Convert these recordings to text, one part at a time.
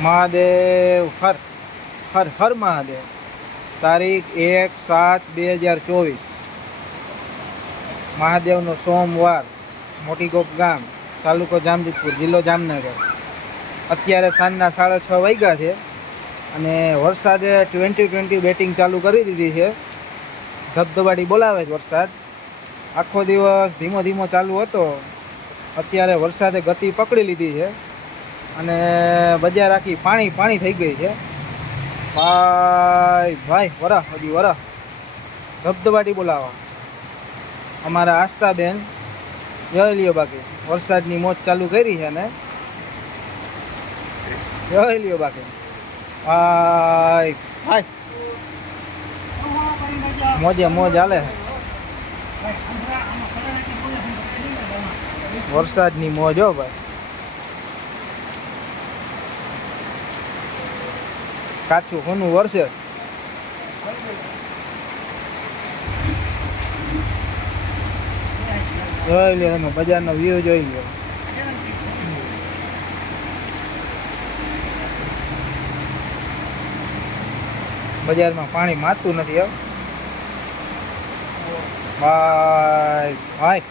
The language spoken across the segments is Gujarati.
મહાદેવ હર હર હર મહાદેવ। તારીખ 1/7/2024। મહાદેવનો સોમવાર, મોટી ગોપ ગામ, તાલુકો જામજોધપુર, જિલ્લો જામનગર। અત્યારે સાંજના 6:30 વાગ્યા છે અને વરસાદે 20-20 બેટિંગ ચાલુ કરી દીધી છે। ધબધબાટી બોલાવે છે વરસાદ। આખો દિવસ ધીમો ધીમો ચાલુ હતો, અત્યારે વરસાદે ગતિ પકડી લીધી છે અને બજાર આખી પાણી પાણી થઈ ગઈ છે। ભાઈ ભાઈ વરહ હજી વરહ ધબધબાટી બોલાવા। અમારા આસ્થાબેન જોઈ લ્યો, બાકી વરસાદની મોજ ચાલુ કરી છે ને જોઈ લ્યો બાકી। ભાઈ ભાઈ મોજે મોજ હાલે છે, વરસાદની મોજ હો ભાઈ। કાચું હોનું વરસે। જોઈ લ્યો તમે, બજારનો વ્યૂ જોઈ લ્યો। બજારમાં પાણી માતું નથી હો ભાઈ ભાઈ।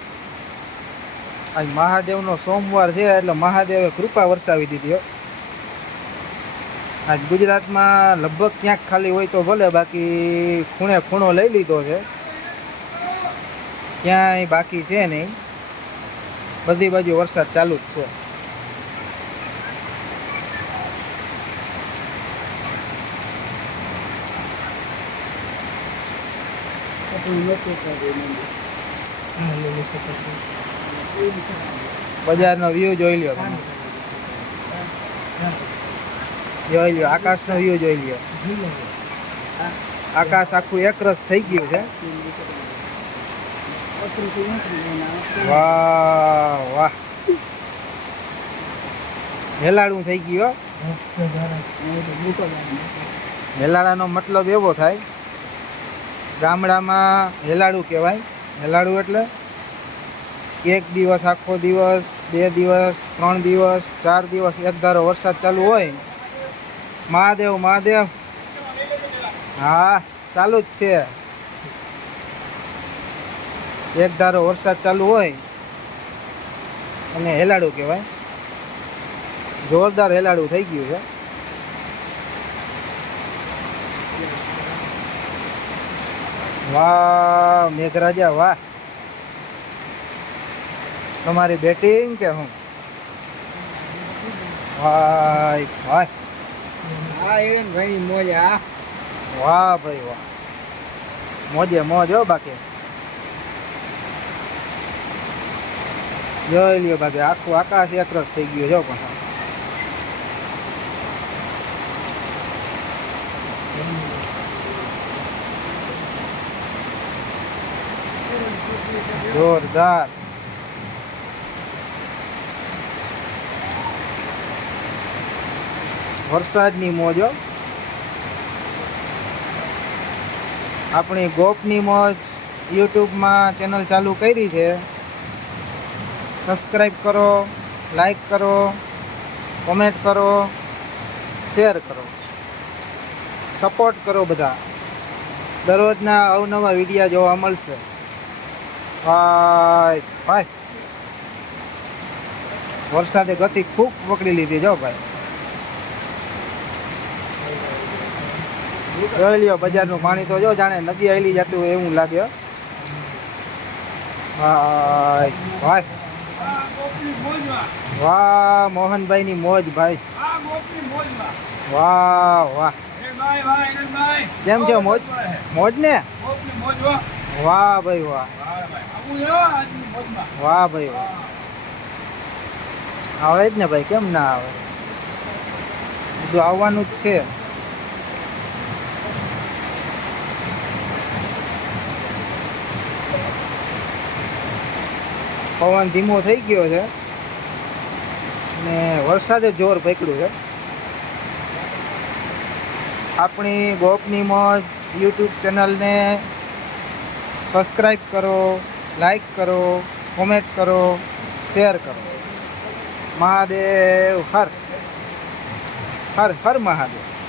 આજ મહાદેવનો સોમવાર છે એટલે મહાદેવે કૃપા વરસાવી દીધી હો। આજ ગુજરાતમાં લગભગ ક્યાંક ખાલી હોય તો ભલે, બાકી ખૂણે ખૂણો લઈ લીધો છે, ક્યાંય બાકી છે નહીં, બધી બાજુ વરસાદ ચાલુ જ છે। બજારનો વ્યૂ જોઈ લ્યો તમે, જોઈ લ્યો આકાશનો વ્યૂ જોઈ લ્યો। આકાશ આખું એકરસ થઈ ગયું છે। વાહ વાહ, હેલાડું થઈ ગયું। હેલાડાનો મતલબ એવો થાય, ગામડામાં હેલાડું કહેવાય। હેલાડું એટલે એક દિવસ, આખો દિવસ, 2 દિવસ, 3 દિવસ, 4 દિવસ એક ધારો વરસાદ ચાલુ હોય। મહાદેવ મહાદેવ, હા ચાલુ જ છે। એક ધારો વરસાદ ચાલુ હોય અને હેલાડું કહેવાય। જોરદાર હેલાડું થઈ ગયું છે। વાહ મેઘરાજા વાહ, તમારી બેટિંગ કે હું? ભાઈ ભાઈ ભાઈ મોજ, વાહ ભાઈ વાહ, મોજે મોજ હો બાકી। જોઈ લ્યો બાકી આખું આકાશ એકરસ થઈ ગયું જો। પણ જોરદાર વરસાદની મોજ હો। આપણી ગોપની મોજ યુટ્યુબમાં ચેનલ ચાલુ કરી છે, સબસ્ક્રાઈબ કરો, લાઈક કરો, કોમેન્ટ કરો, શેર કરો, સપોર્ટ કરો બધા। દરરોજના અવનવા વિડીયા જોવા મળશે। ભાઈ ભાઈ વરસાદે ગતિ ખૂબ પકડી લીધી જો ભાઈ। જોઈ લ્યો બજારનું પાણી તો જો જાણે નદી હાલી જતું હોય એવું લાગે। ભાઈ ભાઈ વાહ, મોહનભાઈની મોજ ભાઈ, વાહ વાહ। કેમ છે મોજ? મોજ ને, વાહ ભાઈ વાહ, વાહ ભાઈ વાહ। આવે જ ને ભાઈ, કેમ ના આવે, બધું આવવાનું જ છે। પવન ધીમો થઈ ગયો છે ને વરસાદે જોર પકડ્યું છે। આપણી ગોપની મોજ યુટ્યુબ ચેનલને સબસ્ક્રાઈબ કરો, લાઈક કરો, કોમેન્ટ કરો, શેર કરો। મહાદેવ હર। હર હર મહાદેવ.